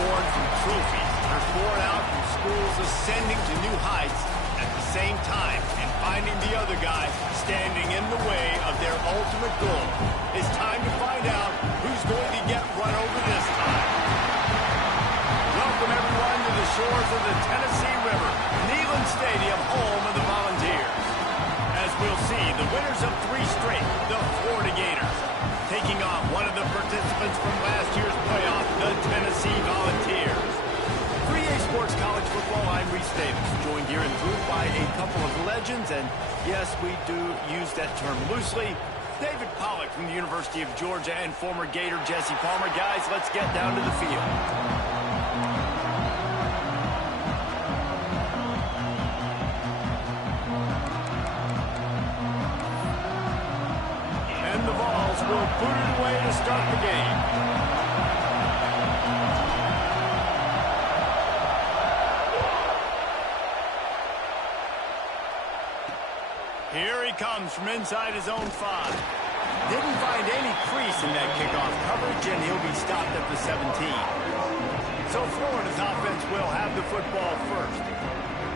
born from trophies. They're born out from schools ascending to new heights at the same time and finding the other guy standing in the way of their ultimate goal. It's time to find out who's going to get run over this time. Welcome, everyone, to the shores of the Tennessee River, Neyland Stadium, home of the Volunteers. As we'll see, the winners of 3 straight, the Florida Gators, taking on one of the participants from last year's playoff, the Tennessee Volunteers. 3A Sports College Football, I'm Reese Davis, joined here in booth by a couple of legends, and yes, we do use that term loosely. David Pollack from the University of Georgia and former Gator Jesse Palmer. Guys, let's get down to the field. And the Vols will boot it away to start the game. Here he comes from inside his own 5. Didn't find any crease in that kickoff coverage, and he'll be stopped at the 17. So Florida's offense will have the football first.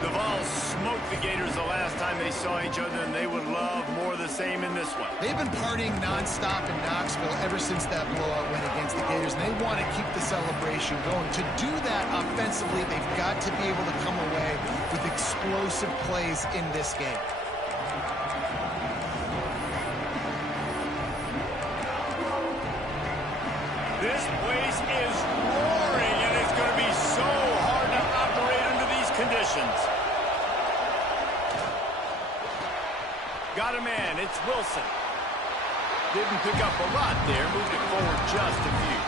The Vols smoked the Gators the last time they saw each other, and they would love more of the same in this one. They've been partying nonstop in Knoxville ever since that blowout win against the Gators, and they want to keep the celebration going. To do that offensively, they've got to be able to come away with explosive plays in this game. This place is roaring, and it's going to be so hard to operate under these conditions. Got a man. It's Wilson. Didn't pick up a lot there. Moved it forward just a few.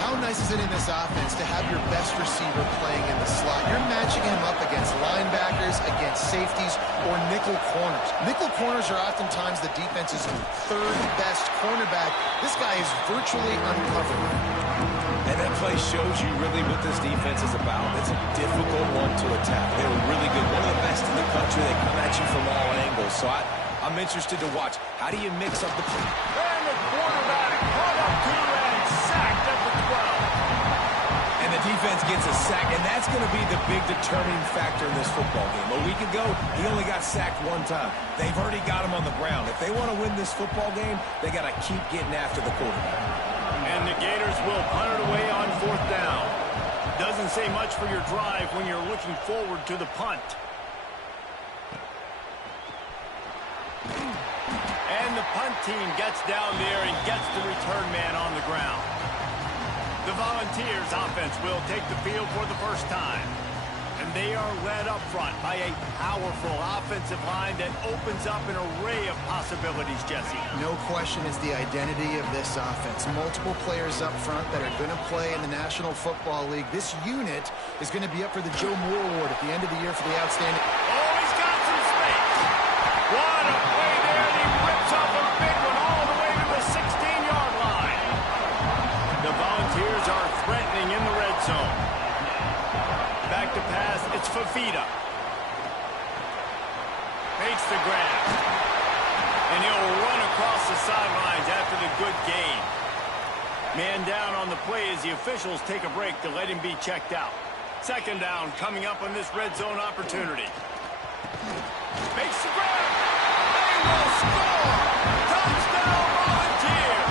How nice is it in this offense to have your best receiver playing in the slot? You're matching him up against linebackers, against safeties, or nickel corners. Nickel corners are oftentimes the defense's 3rd best cornerback. This guy is virtually uncovered. And that play shows you really what this defense is about. It's a difficult one to attack. They were really good. One of the best in the country. They come at you from all angles. So I'm interested to watch. How do you mix up the play? And the quarterback caught up to and sacked at the 12. And the defense gets a sack, and that's going to be the big determining factor in this football game. A week ago, he only got sacked 1 time. They've already got him on the ground. If they want to win this football game, they got to keep getting after the quarterback. And the Gators will punt it away on 4th down. Doesn't say much for your drive when you're looking forward to the punt. And the punt team gets down there and gets the return man on the ground. The Volunteers offense will take the field for the first time. And they are led up front by a powerful offensive line that opens up an array of possibilities, Jesse. No question is the identity of this offense. Multiple players up front that are going to play in the National Football League. This unit is going to be up for the Joe Moore Award at the end of the year for the outstanding... Oh, he's got some space. What a play there, and he rips off a big one all the way to the 16-yard line. The Volunteers are threatening in the red zone. Back to pass, it's Fafita. Makes the grab. And he'll run across the sidelines after the good gain. Man down on the play as the officials take a break to let him be checked out. 2nd down coming up on this red zone opportunity. Makes the grab. They will score. Touchdown Volunteers.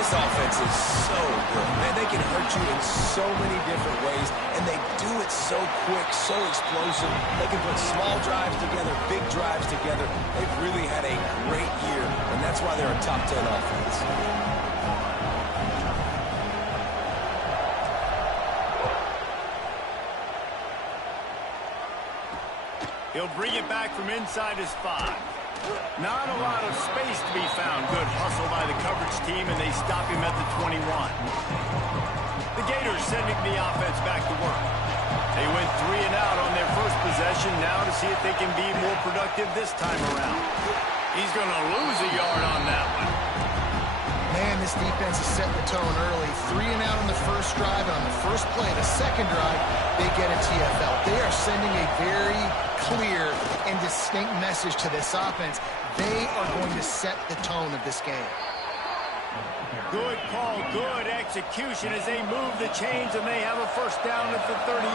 This offense is so good, man. They can hurt you in so many different ways, and they do it so quick, so explosive. They can put small drives together, big drives together. They've really had a great year, and that's why they're a top 10 offense. He'll bring it back from inside his 5. Not a lot of space to be found. Good hustle by the coverage team, and they stop him at the 21. The Gators sending the offense back to work. They went 3 and out on their first possession, now to see if they can be more productive this time around. He's going to lose a yard on that one. Man, this defense is setting the tone early. 3 and out on the first drive, and on the first play, the second drive, they get a TFL. They are sending a very clear and distinct message to this offense. They are going to set the tone of this game. Good call, good execution as they move the chains and they have a first down at the 38.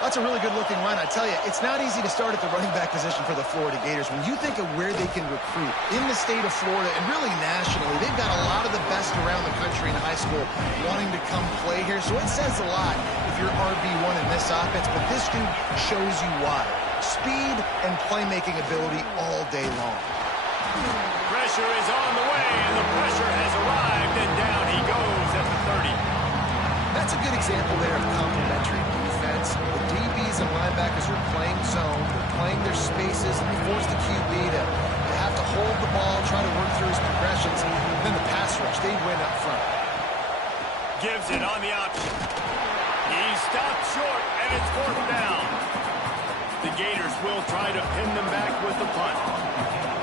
That's a really good-looking run. I tell you, it's not easy to start at the running back position for the Florida Gators. When you think of where they can recruit in the state of Florida and really nationally, they've got a lot of the best around the country in high school wanting to come play here. So it says a lot if you're RB1 in this offense, but this dude shows you why. Speed and playmaking ability all day long. Pressure is on the way, and the pressure has arrived, and down he goes at the 30. That's a good example there of complementary defense. The DBs and linebackers are playing zone, they're playing their spaces, and they force the QB to have to hold the ball, try to work through his progressions, and then the pass rush, they win up front. Gives it on the option. He stopped short, and it's fourth down. The Gators will try to pin them back with the punt.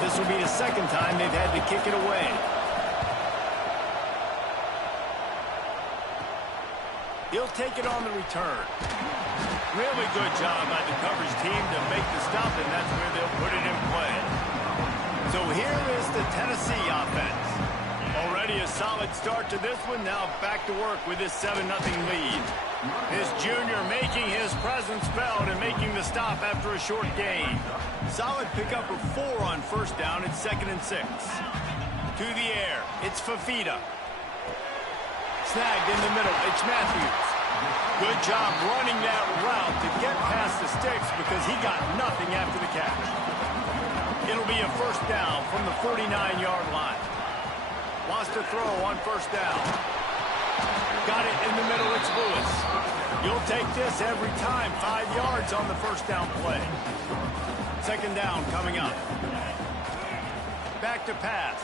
This will be the second time they've had to kick it away. He'll take it on the return. Really good job by the coverage team to make the stop, and that's where they'll put it in play. So here is the Tennessee offense. Already a solid start to this one. Now back to work with this 7-0 lead. This junior making his presence felt and making the stop after a short gain. Solid pickup of 4 on first down. It's 2nd and 6. To the air. It's Fafita. Snagged in the middle. It's Matthews. Good job running that route to get past the sticks because he got nothing after the catch. It'll be a first down from the 49-yard line. Wants to throw on first down. Got it in the middle. It's Lewis. You'll take this every time. 5 yards on the first down play. Second down coming up. Back to pass.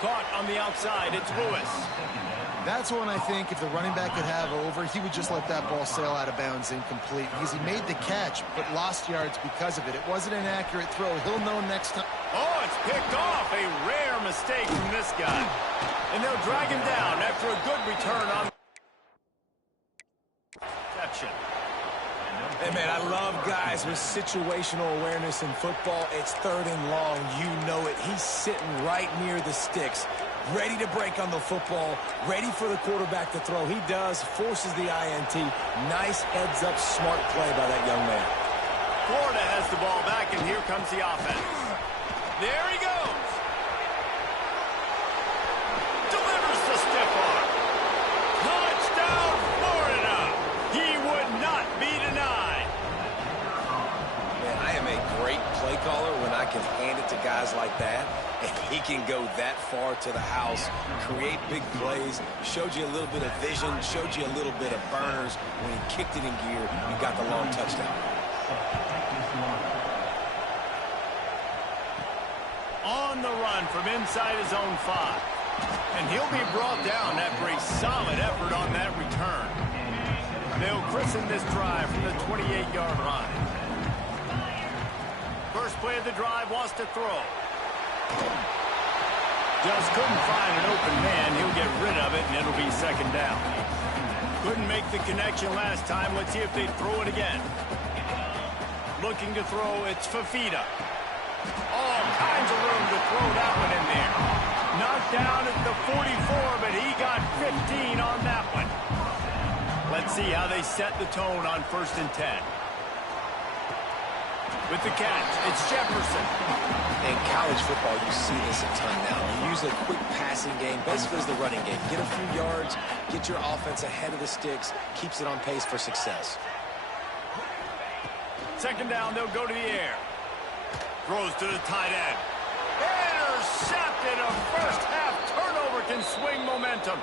Caught on the outside. It's Lewis. That's one I think if the running back could have over, he would just let that ball sail out of bounds incomplete because he made the catch but lost yards because of it. It wasn't an accurate throw. He'll know next time. Oh, it's picked off. A rare mistake from this guy. And they'll drag him down after a good return on reception. Hey, man, I love guys with situational awareness in football. It's 3rd and long. You know it. He's sitting right near the sticks, ready to break on the football, ready for the quarterback to throw. He does, forces the INT. Nice heads-up, smart play by that young man. Florida has the ball back, and here comes the offense. There he goes. Delivers the stiff arm. Touchdown, Florida. He would not be denied. Man, I am a great play caller when I can hand it to guys like that. And he can go that far to the house, create big plays, showed you a little bit of vision, showed you a little bit of burners. When he kicked it in gear, you got the long touchdown. On the run from inside his own 5. And he'll be brought down after a solid effort on that return. They'll christen this drive from the 28-yard line. First play of the drive, wants to throw. Just couldn't find an open man. He'll get rid of it, and it'll be second down. Couldn't make the connection last time. Let's see if they throw it again. Looking to throw, it's Fafita. All kinds of room to throw that one in there. Knocked down at the 44, but he got 15 on that one. Let's see how they set the tone on 1st and 10. With the catch, it's Jefferson. In college football, you see this a ton now. You use a quick passing game, basically as the running game. Get a few yards, get your offense ahead of the sticks, keeps it on pace for success. Second down, they'll go to the air. Throws to the tight end. Intercepted. A first-half turnover can swing momentum.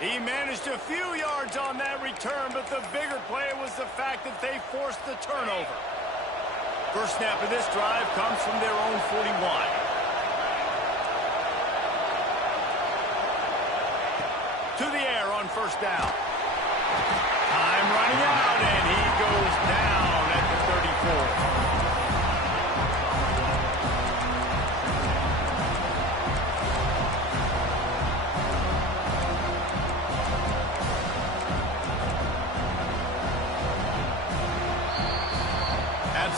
He managed a few yards on that return, but the bigger play was the fact that they forced the turnover. First snap of this drive comes from their own 41. To the air on first down. Time running out, and he goes down at the 34.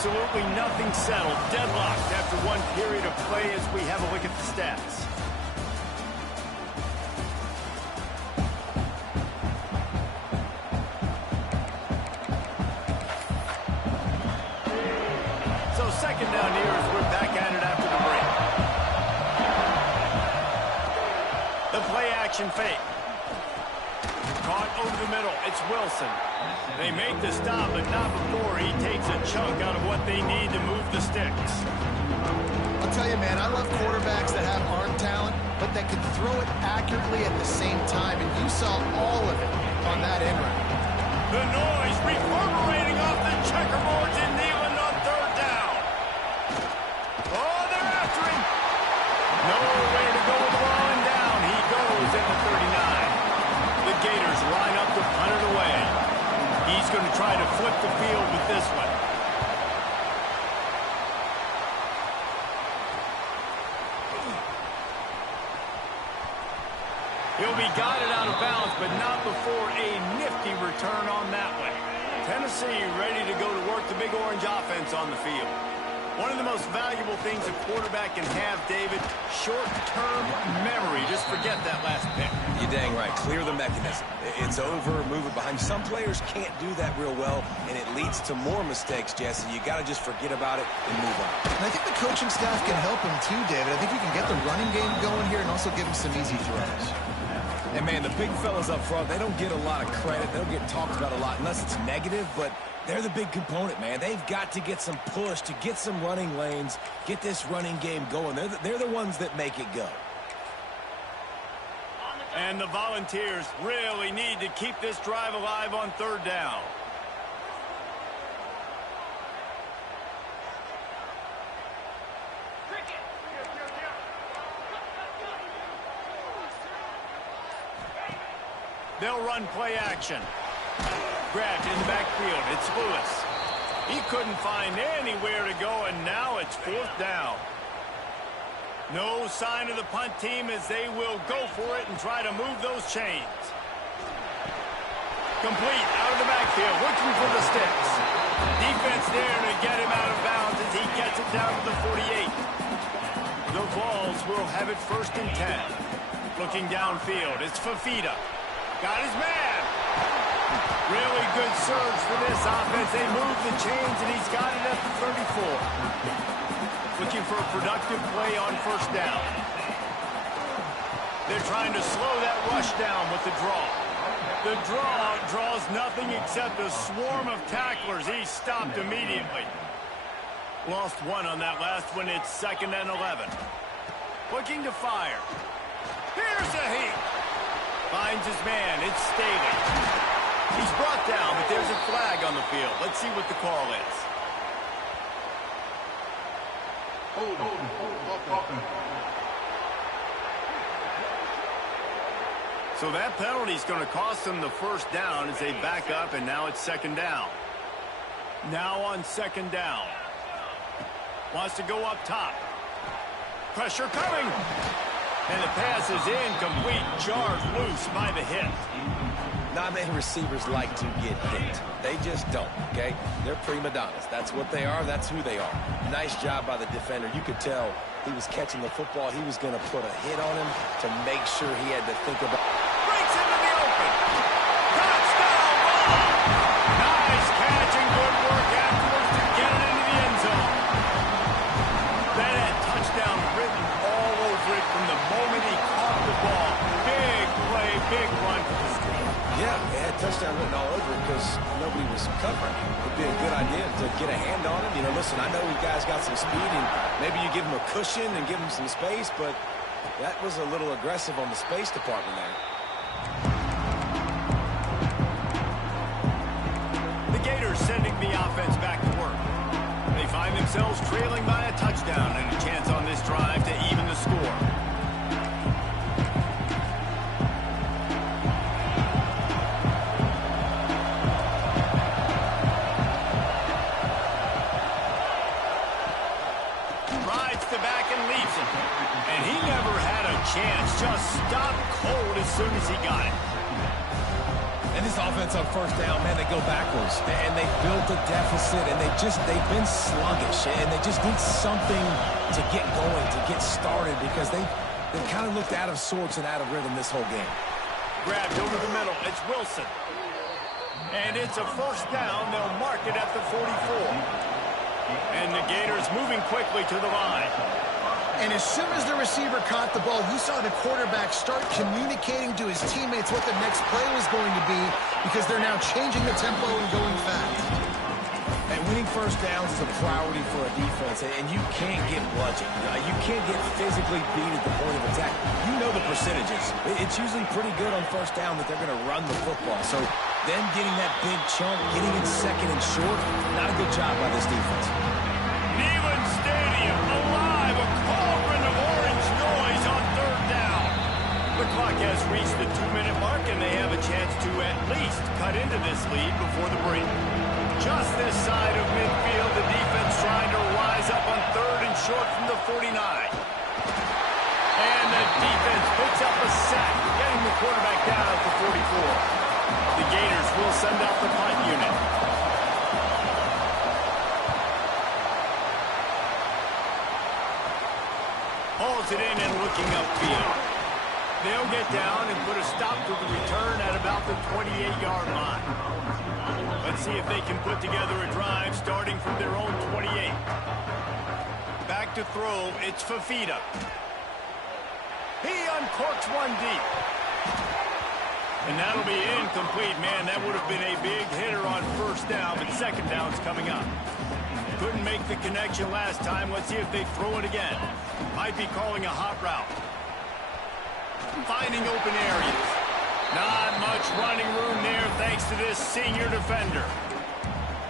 Absolutely nothing settled. Deadlocked after one period of play as we have a look at the stats. So second down here as we're back at it after the break. The play action fake. Caught over the middle. It's Wilson. They make the stop, but not before he takes a chunk out of what they need to move the sticks. I'll tell you, man, I love quarterbacks that have arm talent, but that can throw it accurately at the same time, and you saw all of it on that end run. The noise reverberating off the checkerboards in Neyland on third down. Oh, they're after him. Nowhere to go with the ball and down. He goes at the 39. The Gators line up to punt it away. He's going to try to flip the field with this one. He'll be guided out of bounds, but not before a nifty return on that one. Tennessee ready to go to work the Big Orange offense on the field. One of the most valuable things a quarterback can have, David, short-term memory. Just forget that last pick. You're dang right. Clear the mechanism. It's over, move it behind you. Some players can't do that real well, and it leads to more mistakes, Jesse. You got to just forget about it and move on. And I think the coaching staff can help him too, David. I think you can get the running game going here and also give him some easy throws. And, man, the big fellas up front, they don't get a lot of credit. They don't get talked about a lot unless it's negative, but they're the big component, man. They've got to get some push, to get some running lanes, get this running game going. They're the ones that make it go. And the Volunteers really need to keep this drive alive on third down. They'll run play action. Grabbed in the backfield. It's Lewis. He couldn't find anywhere to go, and now it's fourth down. No sign of the punt team as they will go for it and try to move those chains. Complete out of the backfield, looking for the sticks. Defense there to get him out of bounds as he gets it down to the 48. The Vols will have it first and 10. Looking downfield, it's Fafita. Got his man. Really good surge for this offense. They move the chains, and he's got it at the 34. Looking for a productive play on first down. They're trying to slow that rush down with the draw. The draw draws nothing except a swarm of tacklers. He's stopped immediately. Lost one on that last one. It's second and 11. Looking to fire. Here's a heat. Finds his man. It's Staley. He's brought down, but there's a flag on the field. Let's see what the call is. So that penalty is going to cost them the first down as they back up, and now it's second down. Now on second down. Wants to go up top. Pressure coming. And the pass is incomplete. Jarred loose by the hit. Not many receivers like to get hit. They just don't, okay? They're prima donnas. That's what they are. That's who they are. Nice job by the defender. You could tell he was catching the football. He was going to put a hit on him to make sure he had to think about. Breaks into the open. Touchdown ball. Nice catch and good work afterwards to get it into the end zone. That had touchdown written all over it from the moment he caught the ball. Big play, big run for the score. Yeah, it had touchdown written all over it because nobody was covering him. It would be a good idea to get a hand on him. You know, listen, I know you guys got some speed, and maybe you give him a cushion and give him some space, but that was a little aggressive on the space department there. The Gators sending the offense back to work. They find themselves trailing by a touchdown and a chance on this drive to even the score. Rides the back and leaves him. And he never had a chance. Just stopped cold as soon as he got it. And this offense on first down, man, they go backwards. And they built a deficit, and they've been sluggish. And they just need something to get going, to get started, because they've kind of looked out of sorts and out of rhythm this whole game. Grabbed over the middle. It's Wilson. And it's a first down. They'll mark it at the 44. And the Gators moving quickly to the line. And as soon as the receiver caught the ball, you saw the quarterback start communicating to his teammates what the next play was going to be, because they're now changing the tempo and going fast. And winning first downs is a priority for a defense, and you can't get bludgeoned. You can't get physically beat at the point of attack. You know the percentages. It's usually pretty good on first down that they're going to run the football. So then getting that big chunk, getting it second and short, not a good job by this defense. Neyland Stadium alive, a cauldron of orange noise on third down. The clock has reached the 2-minute mark, and they have a chance to at least cut into this lead before the break. Just this side of midfield, the defense trying to rise up on third and short from the 49. And the defense picks up a sack, getting the quarterback down at the 44. The Gators will send out the punt unit. Hauls it in and looking upfield. They'll get down and put a stop to the return at about the 28-yard line. Let's see if they can put together a drive starting from their own 28. Back to throw, it's Fafita. He uncorks one deep. And that'll be incomplete. Man, that would have been a big hitter on first down, but second down's coming up. Couldn't make the connection last time. Let's see if they throw it again. Might be calling a hot route. Finding open areas. Not much running room there thanks to this senior defender.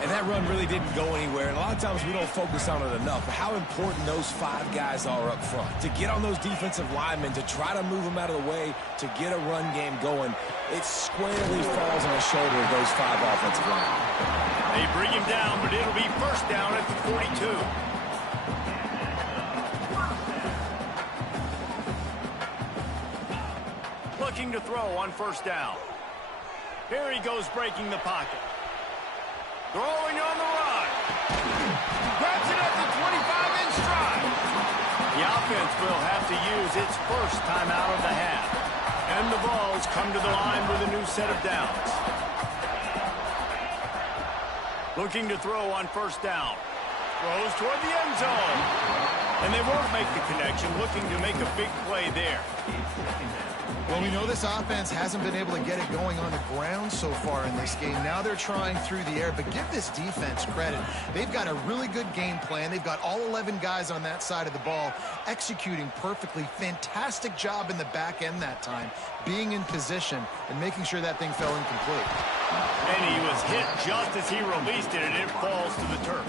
And that run really didn't go anywhere. And a lot of times we don't focus on it enough. How important those 5 guys are up front. To get on those defensive linemen, to try to move them out of the way, to get a run game going, it squarely falls on the shoulder of those 5 offensive linemen. They bring him down, but it'll be first down at the 42. Looking to throw on first down. Here he goes, breaking the pocket. Throwing on the run. Grabs it at the 25 in stride. The offense will have to use its first timeout of the half. And the Vols come to the line with a new set of downs. Looking to throw on first down. Throws toward the end zone. And they won't make the connection, looking to make a big play there. Well, we know this offense hasn't been able to get it going on the ground so far in this game. Now they're trying through the air, but give this defense credit. They've got a really good game plan. They've got all 11 guys on that side of the ball executing perfectly. Fantastic job in the back end that time, being in position and making sure that thing fell incomplete. And he was hit just as he released it, and it falls to the turf.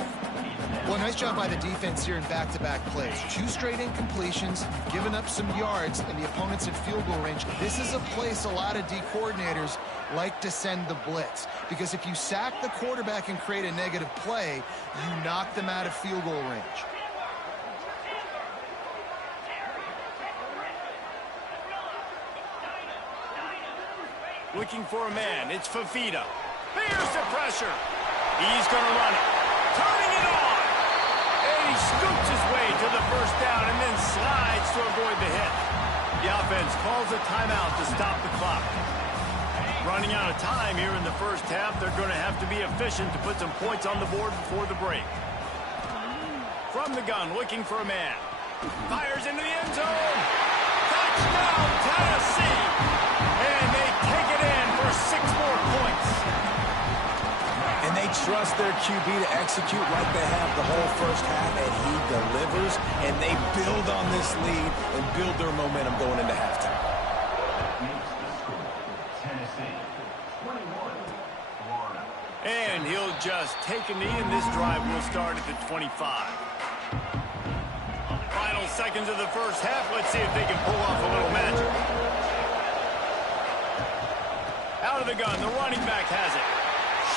Well, nice job by the defense here in back-to-back plays. 2 straight incompletions, giving up some yards, and the opponent's at field goal range. This is a place a lot of D coordinators like to send the blitz, because if you sack the quarterback and create a negative play, you knock them out of field goal range. Looking for a man. It's Fafita. Here's the pressure. He's going to run it. Turning it on. And he scoops his way to the first down and then slides to avoid the hit. The offense calls a timeout to stop the clock. Running out of time here in the first half. They're going to have to be efficient to put some points on the board before the break. From the gun, looking for a man. Fires into the end zone. Touchdown, Tennessee. And they take it in for 6 more points. And they trust their QB to execute like they have the whole first half, and he delivers, and they build on this lead and build their momentum going into halftime. And he'll just take a knee, and this drive will start at the 25. Final seconds of the first half. Let's see if they can pull off a little magic. Out of the gun, the running back has it.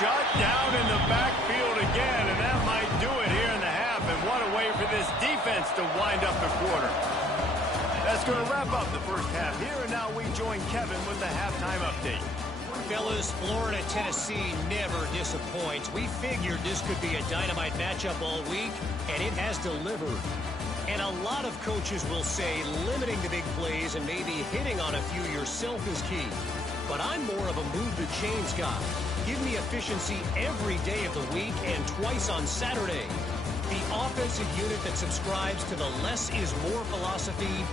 Shut down in the backfield again, and that might do it here in the half. And what a way for this defense to wind up the quarter. That's going to wrap up the first half here, and now we join Kevin with the halftime update. fellas. Florida, Tennessee never disappoints. We figured this could be a dynamite matchup all week, and it has delivered. And a lot of coaches will say limiting the big plays and maybe hitting on a few yourself is key. But I'm more of a move the chains guy. Give me efficiency every day of the week and twice on Saturday. The offensive unit that subscribes to the less is more philosophy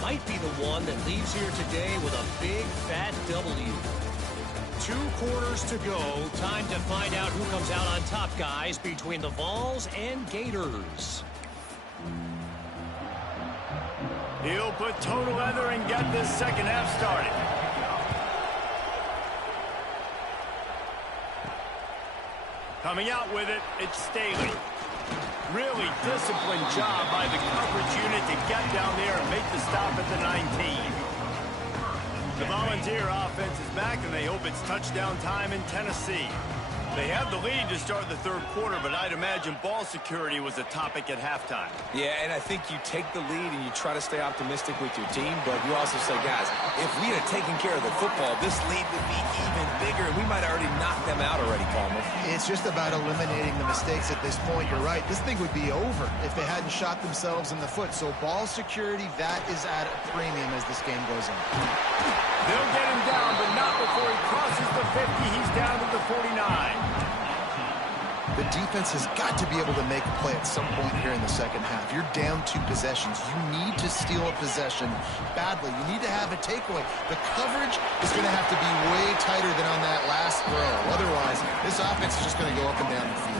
might be the one that leaves here today with a big fat W. 2 quarters to go. Time to find out who comes out on top, guys, between the Vols and Gators. He'll put total leather and get this second half started. Coming out with it, it's Staley. Really disciplined job by the coverage unit to get down there and make the stop at the 19. The Volunteer offense is back, and they hope it's touchdown time in Tennessee. They have the lead to start the third quarter, but I'd imagine ball security was a topic at halftime. Yeah, and I think you take the lead and you try to stay optimistic with your team, but you also say, guys, if we had taken care of the football, this lead would be even bigger, and we might have already knocked them out already, Palmer. It's just about eliminating the mistakes at this point. You're right. This thing would be over if they hadn't shot themselves in the foot. So ball security, that is at a premium as this game goes on. They'll get him down, but not before he crosses the 50. He's down to the 49. The defense has got to be able to make a play at some point here in the second half. You're down 2 possessions. You need to steal a possession badly. You need to have a takeaway. The coverage is going to have to be way tighter than on that last throw. Otherwise, this offense is just going to go up and down the field.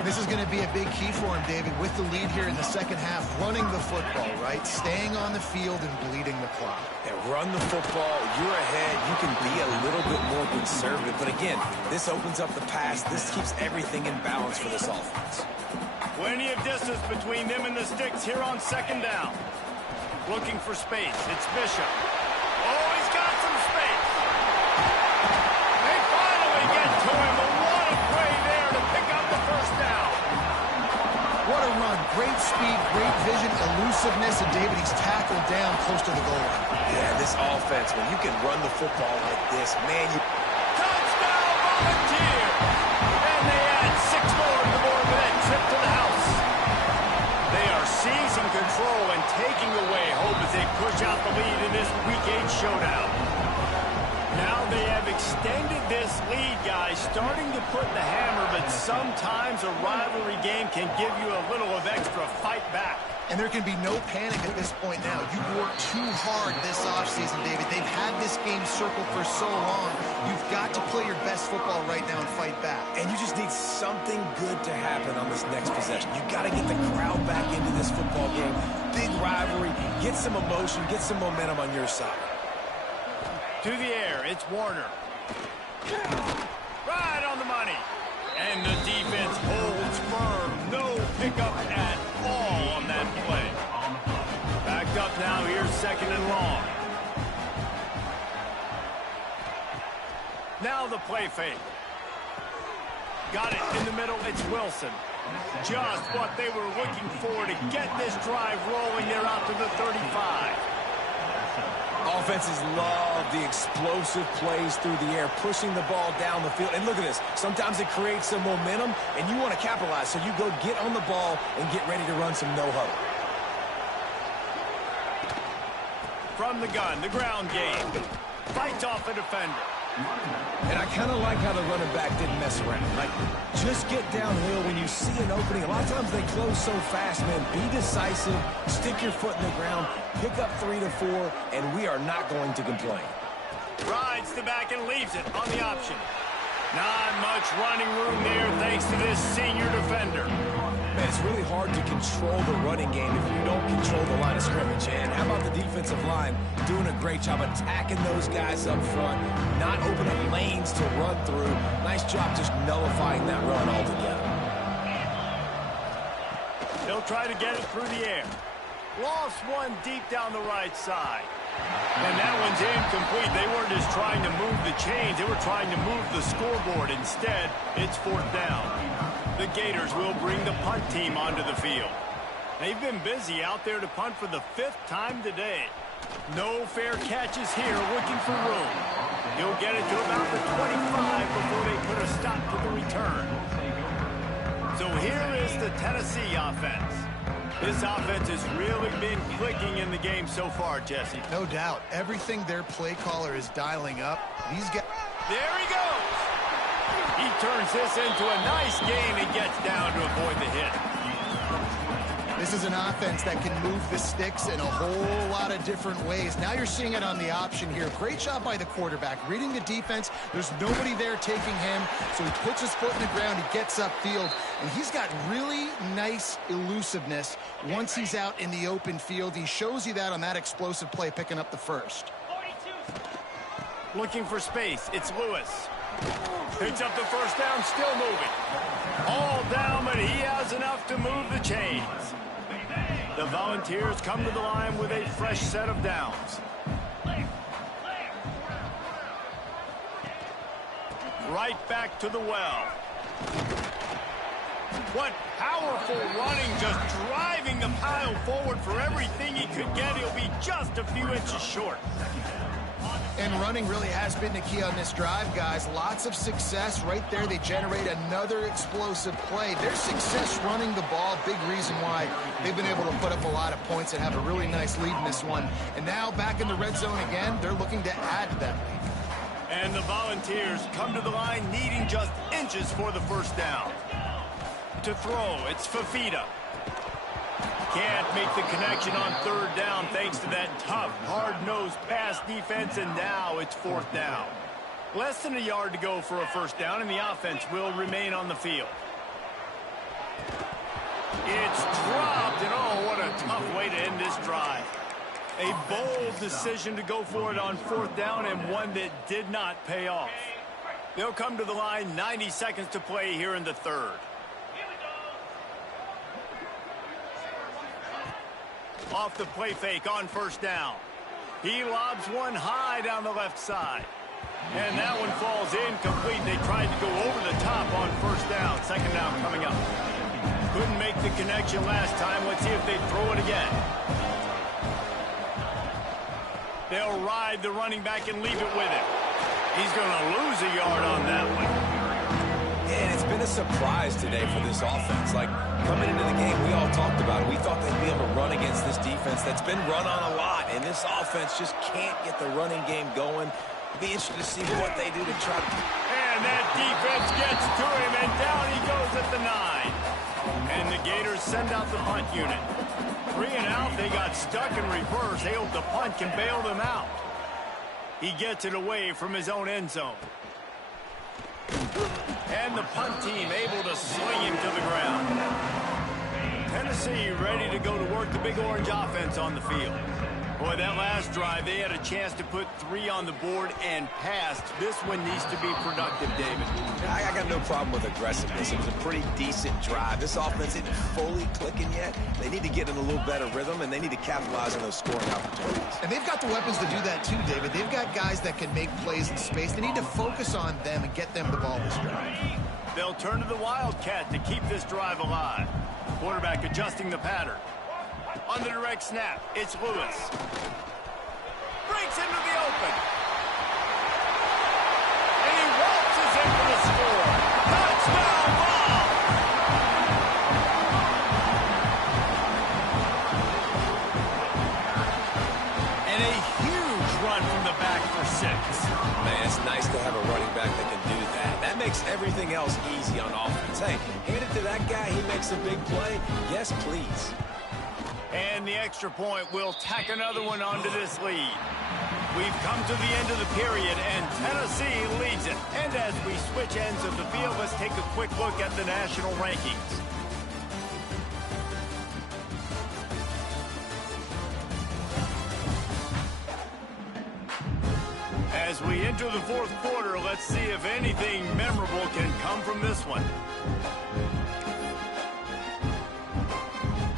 This is going to be a big key for him, David, with the lead here in the second half, running the football, right? Staying on the field and bleeding the clock. Yeah, run the football. You're ahead. You can be a little bit more conservative. But again, this opens up the pass. This keeps everything in balance for this offense. Plenty of distance between them and the sticks here on second down. Looking for space. It's Bishop. Oh, he's got some space. They finally get to him. But what a play there to pick up the first down. What a run. Great speed, great vision, elusiveness, and David, he's tackled down close to the goal line. Yeah, this offense, when you can run the football like this, man, you... Touchdown, Volunteer! And they add 6 more to the board with that trip to the house. They are seizing control and taking away hope as they push out the lead in this Week 8 showdown. Now they have extended this lead, guys, starting to put the hammer, but sometimes a rivalry game can give you a little of extra fight back. And there can be no panic at this point now. You worked too hard this offseason, David. They've had this game circled for so long. You've got to play your best football right now and fight back. And you just need something good to happen on this next possession. You got to get the crowd back into this football game. Big rivalry. Get some emotion. Get some momentum on your side. To the air, it's Warner. Right on the money. And the defense holds firm. No pickup at all on that play. Backed up now, here's second and long. Now the play fake. Got it in the middle, it's Wilson. Just what they were looking for to get this drive rolling. They're out to the 35. Offenses love the explosive plays through the air, pushing the ball down the field. And look at this. Sometimes it creates some momentum, and you want to capitalize. So you go get on the ball and get ready to run some no-huddle. From the gun, the ground game. Fights off a defender. And I kind of like how the running back didn't mess around. Like, just get downhill when you see an opening. A lot of times they close so fast, man. Be decisive, stick your foot in the ground, pick up 3 to 4, and we are not going to complain. Rides the back and leaves it on the option. Not much running room there thanks to this senior defender. Man, it's really hard to control the running game if you don't control the line of scrimmage. And how about the defensive line doing a great job attacking those guys up front, not opening lanes to run through. Nice job just nullifying that run altogether. They'll try to get it through the air. Lost one deep down the right side. And that one's incomplete. They weren't just trying to move the chains. They were trying to move the scoreboard. Instead, it's 4th down. The Gators will bring the punt team onto the field. They've been busy out there to punt for the 5th time today. No fair catches here, looking for room. He'll get it to about the 25 before they put a stop to the return. So here is the Tennessee offense. This offense has really been clicking in the game so far, Jesse. No doubt. Everything their play caller is dialing up. These guys... There he goes. He turns this into a nice gain and gets down to avoid the hit. This is an offense that can move the sticks in a whole lot of different ways. Now you're seeing it on the option here. Great job by the quarterback. Reading the defense, there's nobody there taking him, so he puts his foot in the ground, he gets upfield, and he's got really nice elusiveness once he's out in the open field. He shows you that on that explosive play, picking up the first. Looking for space, it's Lewis. Picks up the first down, still moving. All down, but he has enough to move the chains. The Volunteers come to the line with a fresh set of downs. Right back to the well. What powerful running, just driving the pile forward for everything he could get. He'll be just a few inches short. And running really has been the key on this drive, guys. Lots of success right there. They generate another explosive play. Their success running the ball, big reason why they've been able to put up a lot of points and have a really nice lead in this one. And now back in the red zone again, they're looking to add to that lead. And the Volunteers come to the line needing just inches for the first down. To throw, it's Fafita. Can't make the connection on third down thanks to that tough, hard-nosed pass defense, and now it's fourth down. Less than a yard to go for a first down, and the offense will remain on the field. It's dropped, and oh, what a tough way to end this drive. A bold decision to go for it on fourth down, and one that did not pay off. They'll come to the line, 90 seconds to play here in the third. Off the play fake on first down. He lobs one high down the left side. And that one falls incomplete. They tried to go over the top on first down. Second down coming up. Couldn't make the connection last time. Let's see if they throw it again. They'll ride the running back and leave it with him. He's going to lose a yard on that one. And it's been a surprise today for this offense. Like, coming into the game, we all talked about it. We thought they'd be able to run against this defense that's been run on a lot, and this offense just can't get the running game going. It'll be interesting to see what they do to try to... And that defense gets to him, and down he goes at the 9. And the Gators send out the punt unit. 3 and out, they got stuck in reverse. They hope the punt can bail them out. He gets it away from his own end zone. And the punt team able to sling him to the ground. Tennessee ready to go to work the Big Orange offense on the field. Boy, that last drive, they had a chance to put 3 on the board and passed. This one needs to be productive, David. I got no problem with aggressiveness. It was a pretty decent drive. This offense isn't fully clicking yet. They need to get in a little better rhythm, and they need to capitalize on those scoring opportunities. And they've got the weapons to do that too, David. They've got guys that can make plays in space. They need to focus on them and get them the ball this drive. They'll turn to the Wildcat to keep this drive alive. Quarterback adjusting the pattern. On the direct snap, it's Lewis. Breaks into the open. And he waltzes in for the score. Touchdown ball! And a huge run from the back for 6. Man, it's nice to have a running back that can do that. That makes everything else easy on offense. Hey, hand it to that guy, he makes a big play. Yes, please. And the extra point will tack another one onto this lead. We've come to the end of the period, and Tennessee leads it. And as we switch ends of the field, let's take a quick look at the national rankings. As we enter the fourth quarter, let's see if anything memorable can come from this one.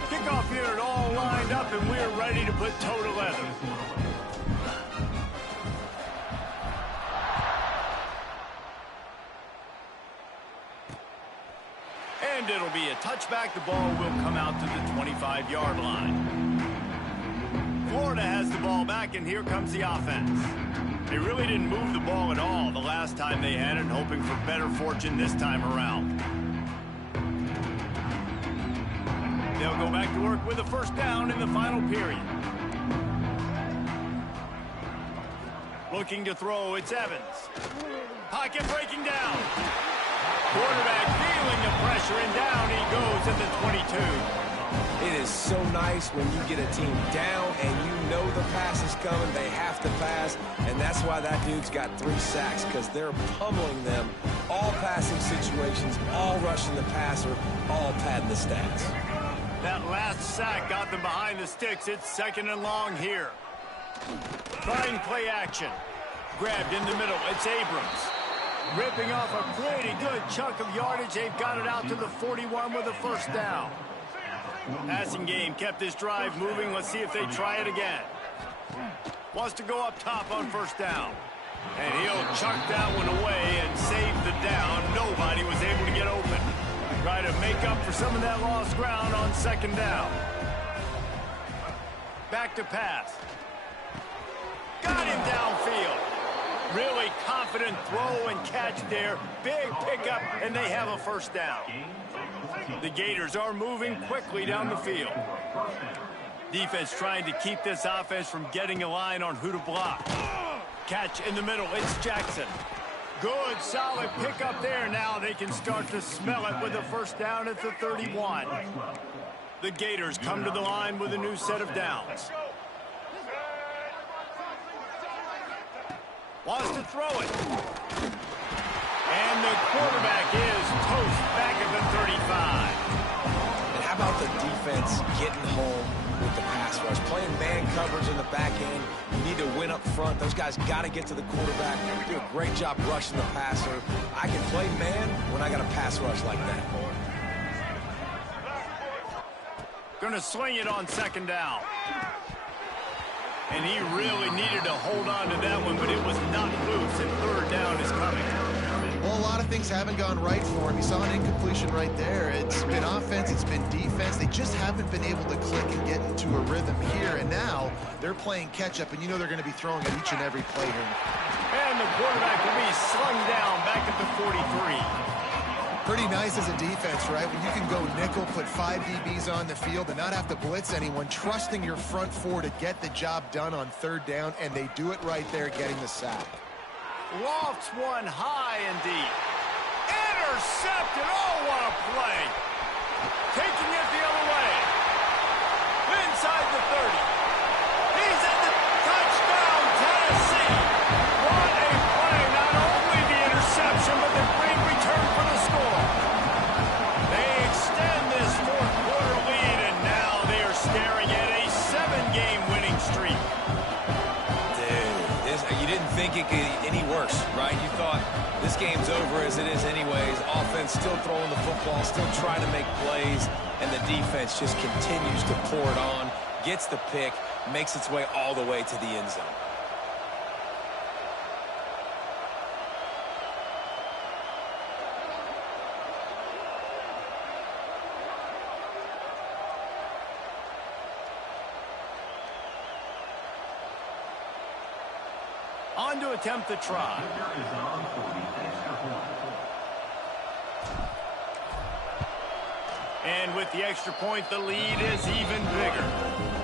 Kickoff unit all lined up, and we're ready to put toe to leather. And it'll be a touchback. The ball will come out to the 25-yard line. Florida has the ball back. back, and here comes the offense. They really didn't move the ball at all the last time they had it, hoping for better fortune this time around. They'll go back to work with a first down in the final period. Looking to throw, it's Evans. Pocket breaking down. Quarterback feeling the pressure, and down he goes at the 22. It is so nice when you get a team down and you know the pass is coming. They have to pass, and that's why that dude's got 3 sacks, because they're pummeling them. All passing situations, all rushing the passer, all padding the stats. That last sack got them behind the sticks. It's 2nd and long here. Trying play action. Grabbed in the middle. It's Abrams. Ripping off a pretty good chunk of yardage. They've got it out to the 41 with a first down. Passing game kept this drive moving. Let's see if they try it again. Wants to go up top on first down. And he'll chuck that one away and save the down. Nobody was able to get open. Try to make up for some of that lost ground on 2nd down. Back to pass. Got him downfield. Really confident throw and catch there. Big pickup, and they have a first down. The Gators are moving quickly down the field. Defense trying to keep this offense from getting a line on who to block. Catch in the middle. It's Jackson. Good, solid pickup there. Now they can start to smell it with a first down at the 31. The Gators come to the line with a new set of downs. Wants to throw it. And the quarterback is toast back at the 35. And how about the defense getting home with the pass rush? Playing man coverage in the back end. You need to win up front. Those guys got to get to the quarterback. Do a great job rushing the passer. I can play man when I got a pass rush like that. Going to swing it on 2nd down. And he really needed to hold on to that one, but it was not loose, and 3rd down is coming. Well, a lot of things haven't gone right for him. You saw an incompletion right there. It's been offense, it's been defense. They just haven't been able to click and get into a rhythm here. And now they're playing catch-up, and you know they're going to be throwing at each and every play here. And the quarterback will be slung down back at the 43. Pretty nice as a defense, right? When you can go nickel, put 5 DBs on the field and not have to blitz anyone, trusting your front 4 to get the job done on 3rd down, and they do it right there, getting the sack. Lofts one high and deep. Intercepted. Oh, what a play. Taking it the other way. Inside the 30. He's at the touchdown, Tennessee. What a play. Not only the interception, but the great return for the score. They extend this 4th quarter lead, and now they are staring at a 7-game winning streak. You didn't think it could get any worse, right? You thought this game's over as it is anyways. Offense still throwing the football, still trying to make plays, and the defense just continues to pour it on, gets the pick, makes its way all the way to the end zone. On to attempt the try. And with the extra point, the lead is even bigger.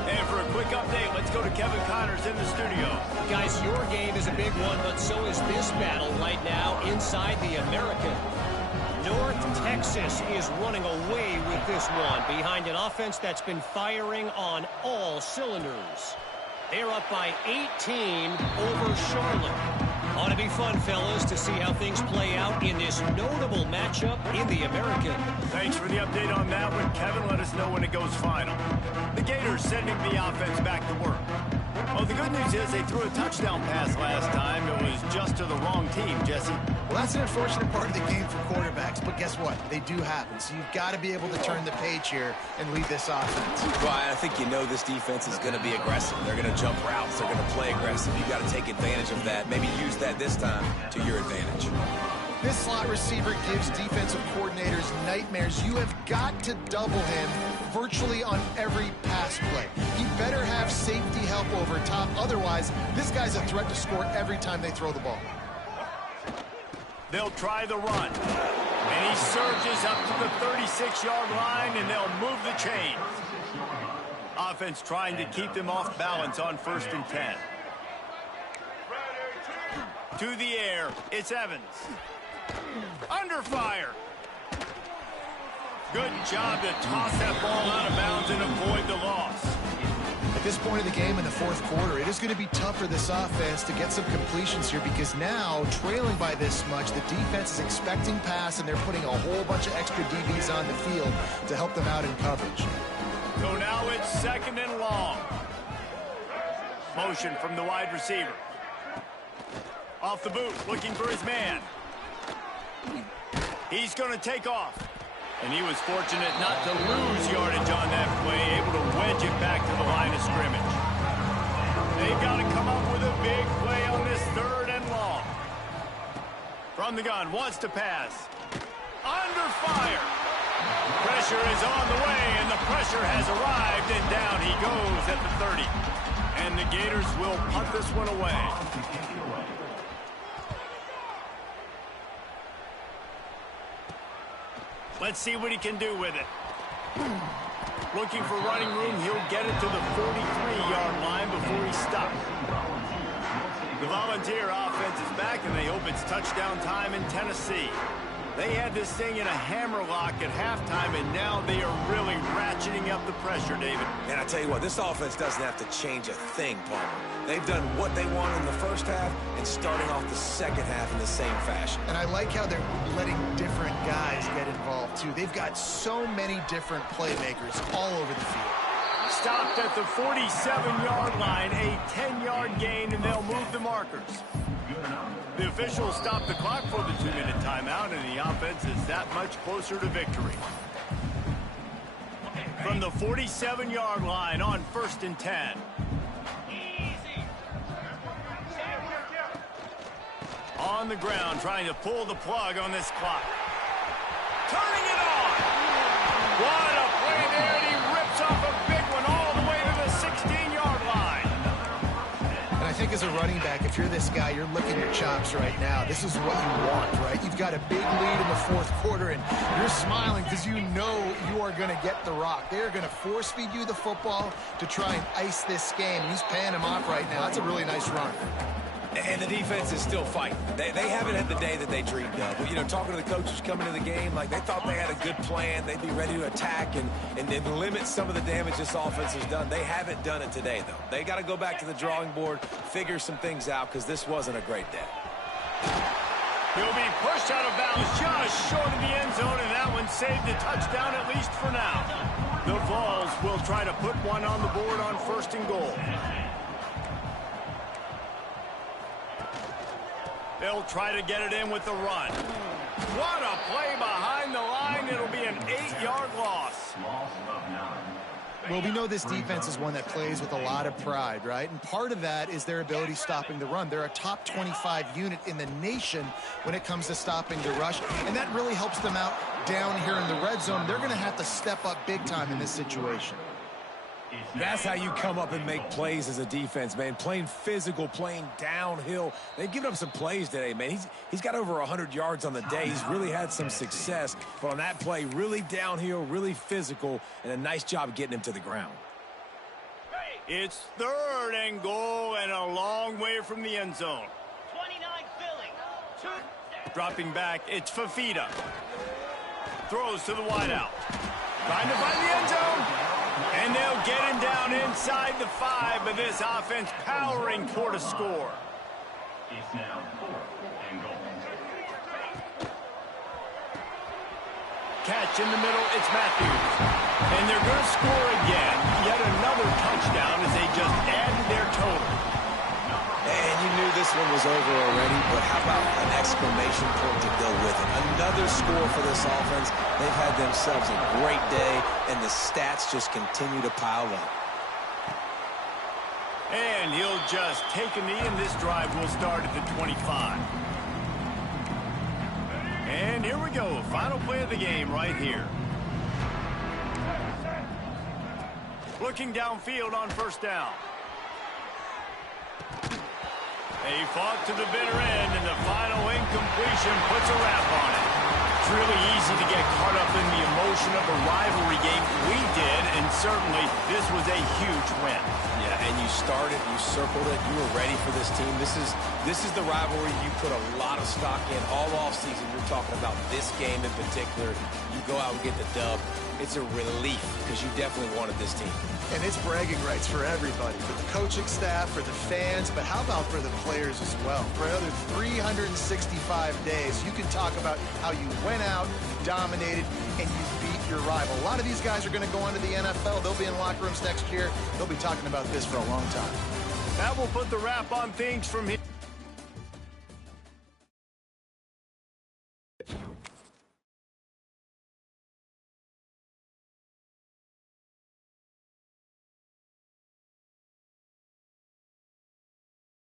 And for a quick update, let's go to Kevin Connors in the studio. Guys, your game is a big one, but so is this battle right now inside the American. North Texas is running away with this one behind an offense that's been firing on all cylinders. They're up by 18 over Charlotte. Ought to be fun, fellas, to see how things play out in this notable matchup in the American. Thanks for the update on that one, Kevin. Let us know when it goes final. The Gators sending the offense back to work. Well, the good news is they threw a touchdown pass last time. It was just to the wrong team, Jesse. Well, that's an unfortunate part of the game for quarterbacks, but guess what? They do happen, so you've got to be able to turn the page here and lead this offense. Well, I think you know this defense is going to be aggressive. They're going to jump routes. They're going to play aggressive. You've got to take advantage of that. Maybe use that this time to your advantage. This slot receiver gives defensive coordinators nightmares. You have got to double him virtually on every pass play. He better have safety help over top. Otherwise, this guy's a threat to score every time they throw the ball. They'll try the run. And he surges up to the 36-yard line, and they'll move the chains. Offense trying to keep them off balance on 1st and 10. To the air, it's Evans. Under fire. Good job to toss that ball out of bounds and avoid the loss. At this point of the game in the 4th quarter, it is going to be tough for this offense to get some completions here because now, trailing by this much, the defense is expecting pass, and they're putting a whole bunch of extra DBs on the field to help them out in coverage. So now it's 2nd and long. Motion from the wide receiver. Off the boot, looking for his man. He's going to take off. And he was fortunate not to lose yardage on that play, able to wedge it back to the line of scrimmage. They've got to come up with a big play on this 3rd and long. From the gun, wants to pass. Under fire. Pressure is on the way, and the pressure has arrived, and down he goes at the 30. And the Gators will punt this one away. Let's see what he can do with it. Looking for running room, he'll get it to the 43-yard line before he stops. The Volunteer offense is back, and they hope it's touchdown time in Tennessee. They had this thing in a hammerlock at halftime, and now they are really ratcheting up the pressure, David. And I tell you what, this offense doesn't have to change a thing, Palmer. They've done what they wanted in the 1st half and starting off the 2nd half in the same fashion. And I like how they're letting different guys get involved, too. They've got so many different playmakers all over the field. Stopped at the 47-yard line, a 10-yard gain, and they'll move the markers. The officials stop the clock for the 2-minute timeout, and the offense is that much closer to victory. From the 47-yard line on 1st and 10. On the ground, trying to pull the plug on this clock. Turning it on! What a play there, and he rips off a big one all the way to the 16-yard line. And I think as a running back, if you're this guy, you're licking your chops right now. This is what you want, right? You've got a big lead in the 4th quarter, and you're smiling because you know you are going to get the rock. They are going to force-feed you the football to try and ice this game. He's paying him off right now. That's a really nice run. And the defense is still fighting. They haven't had the day that they dreamed of. But, you know, talking to the coaches coming to the game, like they thought they had a good plan. They'd be ready to attack and limit some of the damage this offense has done. They haven't done it today, though. They got to go back to the drawing board, figure some things out, because this wasn't a great day. He'll be pushed out of bounds just short of the end zone, and that one saved a touchdown at least for now. The Vols will try to put one on the board on 1st and goal. They'll try to get it in with the run. What a play behind the line. It'll be an 8-yard loss. Well, we know this defense is one that plays with a lot of pride, right? And part of that is their ability stopping the run. They're a top 25 unit in the nation when it comes to stopping the rush, and that really helps them out down here in the red zone. They're going to have to step up big time in this situation. That's how you come up and make plays as a defense, man. Playing physical, playing downhill. They've given up some plays today, man. He's got over 100 yards on the day. He's really had some success. But on that play, really downhill, really physical, and a nice job getting him to the ground. It's 3rd and goal and a long way from the end zone. 29 Philly. Dropping back, it's Fafita. Throws to the wideout. Trying to find the end zone. And they'll get him down inside the 5, but this offense powering toward a score. It's now 4th and goal. Catch in the middle, it's Matthews. And they're going to score again. Yet another touchdown as they just added their total. And you knew this one was over already, but how about an exclamation point to go with it? Another score for this offense. They've had themselves a great day, and the stats just continue to pile up. And he'll just take a knee, and this drive will start at the 25. And here we go, final play of the game right here. Looking downfield on first down. He fought to the bitter end, and the final incompletion puts a wrap on it. It's really easy to get caught up in the emotion of a rivalry game. We did, and certainly this was a huge win. Yeah, and you started, you circled it, you were ready for this team. This is the rivalry you put a lot of stock in all offseason. You're talking about this game in particular. You go out and get the dub. It's a relief because you definitely wanted this team. And it's bragging rights for everybody, for the coaching staff, for the fans, but how about for the players as well? For another 365 days, you can talk about how you went out, you dominated, and you beat your rival. A lot of these guys are going to go on to the NFL. They'll be in locker rooms next year. They'll be talking about this for a long time. That will put the wrap on things from here.